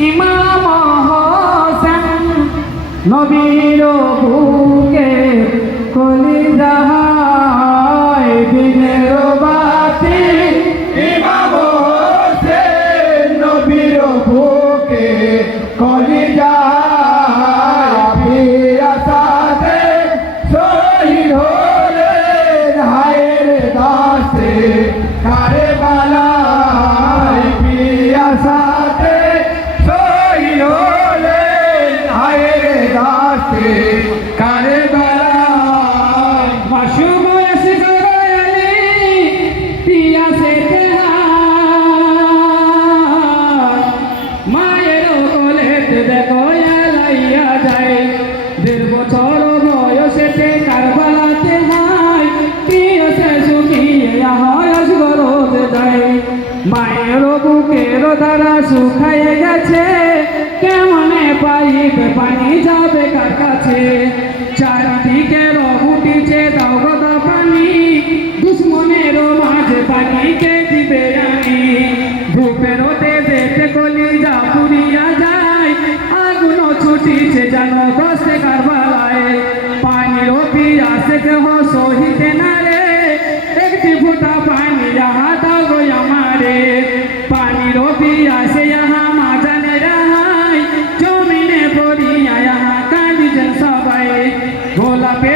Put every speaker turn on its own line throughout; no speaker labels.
ইমাম হোসেন নবীর বুকে কলি মায়ের বুকের দ্বারা শুকায় গেছে। কেমনে পাই পানি যাবে কার কাছে? চারদিকে রহুটিছে দাওগদা পানি দুশ্মনের মাঝে পানিকে দিবে আমি ধূপের তেজেতে কলিজা পুরিয়া যায় আগুন ছুটিছে জানো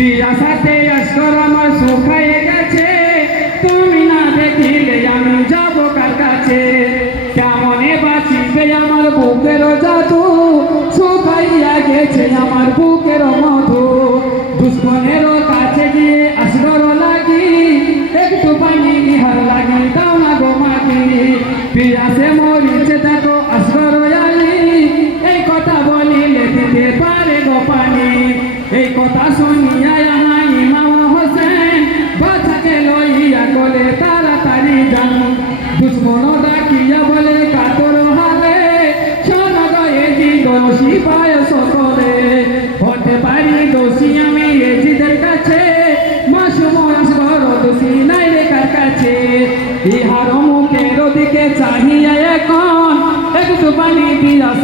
আশাতে আশর আমার শুকায় গেছে। তুমি না দেখিলে আমি যাব কার কাছে? কেমনে বাঁচিবে আমার বুকের জাদু? শুকাইয়া গেছে আমার বুকে।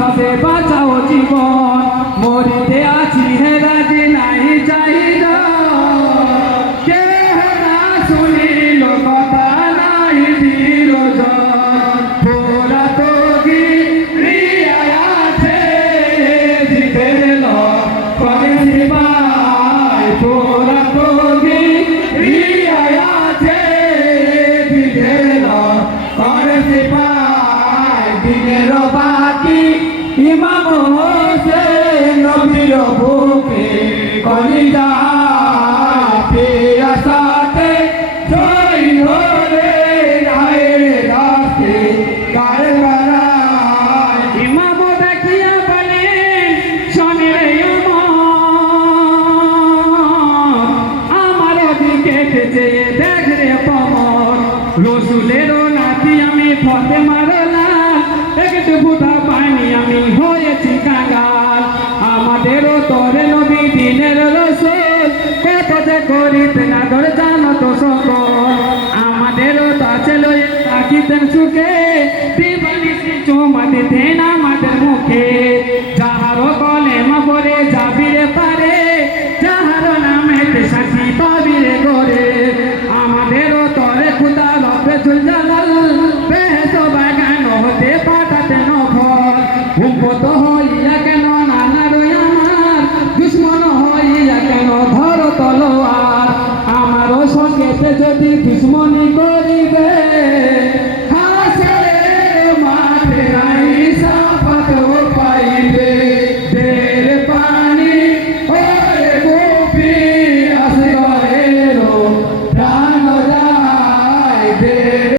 মাসে ইমাম হোসেন
নবীর বুকে কলিজা পেয়াসাতে জয় হলে রায়ের রাতে কারবালায়
ইমাম দেখিয়া বলেন শোনে আমার দিকে যেয়ে দেখ রে পমর, রসুলে তোর নবী দিনের রসুল। কত যে করিতেন আদর জানো তো সকল। আমাদেরও তাছে লই তাকিতেন সুখে। দিবানিসি চুমা দিতেন আমাদের মুখে। যাহারও কলেমা পরে যাবি রে পারে যাহারও নামে সাক্ষী পাবি রে করে আমাদেরও তরে খুদা লপে চুল